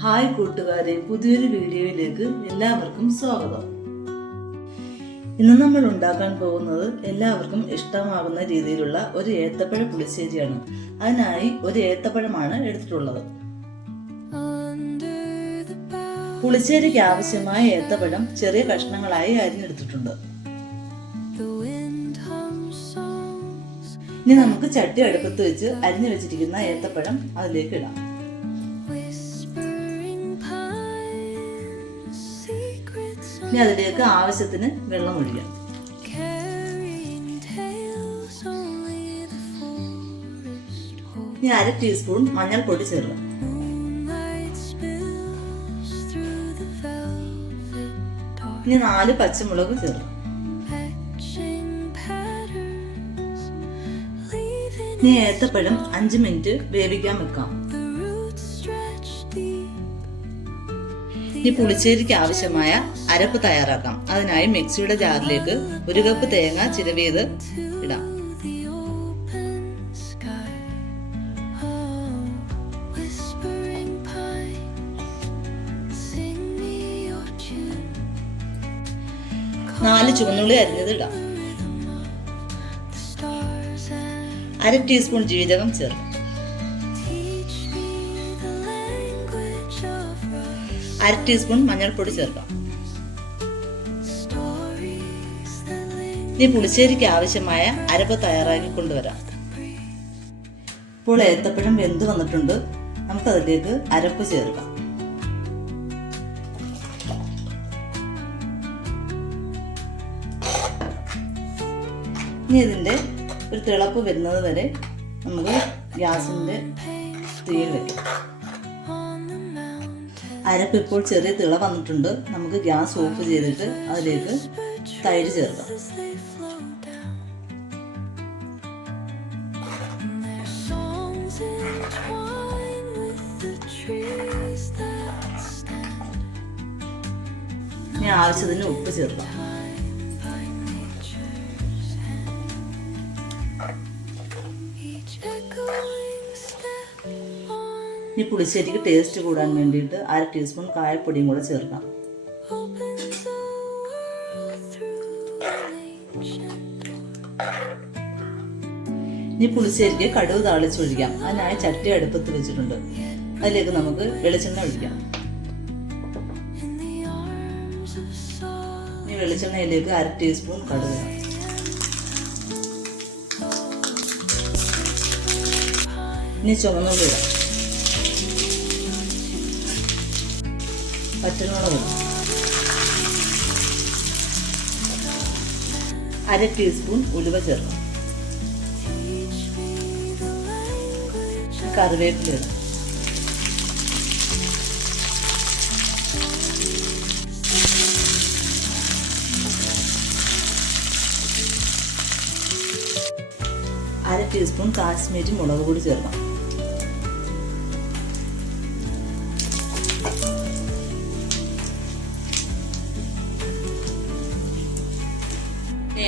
Hi കൂട്ടുകാരെ, പുതിയൊരു വീഡിയോയിലേക്ക് എല്ലാവർക്കും സ്വാഗതം. ഇന്ന് നമ്മൾ ഉണ്ടാക്കാൻ പോകുന്നത് എല്ലാവർക്കും ഇഷ്ടമാകുന്ന രീതിയിലുള്ള ഒരു ഏത്തപ്പഴ പുളിശ്ശേരിയാണ്. അതിനായി ഒരു ഏത്തപ്പഴമാണ് എടുത്തിട്ടുള്ളത്. പുളിശ്ശേരിക്ക് ആവശ്യമായ ഏത്തപ്പഴം ചെറിയ കഷ്ണങ്ങളായി അരിഞ്ഞെടുത്തിട്ടുണ്ട്. ഇനി നമുക്ക് ചട്ടി അടുപ്പത്ത് വെച്ച് അരിഞ്ഞു വെച്ചിരിക്കുന്ന ഏത്തപ്പഴം അതിലേക്ക് ഇടാം. ഇനി അതിലേക്ക് ആവശ്യത്തിന് വെള്ളം ഒഴിക്കാം. ഇനി 1/2 ടീസ്പൂൺ മഞ്ഞൾപ്പൊടി ചേർക്കാം. ഇനി 4 പച്ചമുളക് ചേർക്കാം. ഇനി ഏത്തപ്പഴം 5 മിനിറ്റ് വേവിക്കാൻ വെക്കാം. ഇനി പുളിശ്ശേരിക്ക് ആവശ്യമായ അരപ്പ് തയ്യാറാക്കാം. അതിനായി മിക്സിയുടെ ജാറിലേക്ക് 1 കപ്പ് തേങ്ങ ചിരവിയത് ഇടാം. നാല് ചുവന്നുള്ളി അരിഞ്ഞത് ഇടാം. 1/2 ടീസ്പൂൺ ജീരകം ചേർക്കാം. 1/2 ടീസ്പൂൺ മഞ്ഞൾപ്പൊടി ചേർക്കാം. ഇനി പുളിശ്ശേരിക്ക് ആവശ്യമായ അരപ്പ് തയ്യാറാക്കി കൊണ്ടുവരാം. ഇപ്പോൾ ഏത്തപ്പഴം വെന്ത് വന്നിട്ടുണ്ട്. നമുക്കതിലേക്ക് അരപ്പ് ചേർക്കാം. ഇനി ഇതിൻ്റെ ഒരു തിളപ്പ് വരുന്നത് വരെ നമുക്ക് ഗ്യാസിൻ്റെ തീയിൽ വെക്കാം. അരപ്പ് ഇപ്പോൾ ചെറിയ തിള വന്നിട്ടുണ്ട്. നമുക്ക് ഗ്യാസ് ഓഫ് ചെയ്തിട്ട് അതിലേക്ക് തൈര് ചേർക്കാം. ഇനി ആവശ്യത്തിന് ഉപ്പ് ചേർക്കാം. ഇനി പുളിശ്ശേരിക്ക് ടേസ്റ്റ് കൂടാൻ വേണ്ടിയിട്ട് 1/2 ടീസ്പൂൺ കായപ്പൊടിയും കൂടെ ചേർക്കാം. ഇനി പുളിശ്ശേരിക്ക് കടുക് താളിച്ചൊഴിക്കാം. അതിനായി ചട്ടി അടുപ്പത്ത് വെച്ചിട്ടുണ്ട്. അതിലേക്ക് നമുക്ക് വെളിച്ചെണ്ണ ഒഴിക്കാം. ഇനി വെളിച്ചെണ്ണയിലേക്ക് 1/2 ടീസ്പൂൺ കടുക് ഇടാം. ഇനി ചുവന്നുള്ളി ഇടാം. പച്ചമുളക് 1/2 ടീസ്പൂൺ ഉലുവ ചേർക്കാം. കറിവേപ്പില ഇടാം. അര ടീസ്പൂൺ കാശ്മീരി മുളക് പൊടി ചേർക്കാം.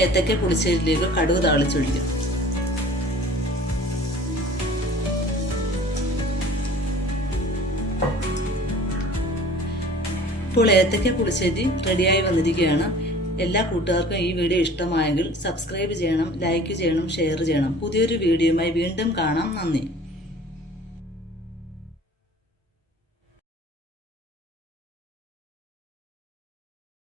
ഏത്തക്ക പുളിശ്ശേരിയിലേക്ക് കടുക് താളിച്ചൊഴിക്കും. ഇപ്പോൾ ഏത്തക്ക പുളിശ്ശേരി റെഡിയായി വന്നിരിക്കുകയാണ്. എല്ലാ കൂട്ടുകാർക്കും ഈ വീഡിയോ ഇഷ്ടമായെങ്കിൽ സബ്സ്ക്രൈബ് ചെയ്യണം, ലൈക്ക് ചെയ്യണം, ഷെയർ ചെയ്യണം. പുതിയൊരു വീഡിയോയുമായി വീണ്ടും കാണാം. നന്ദി.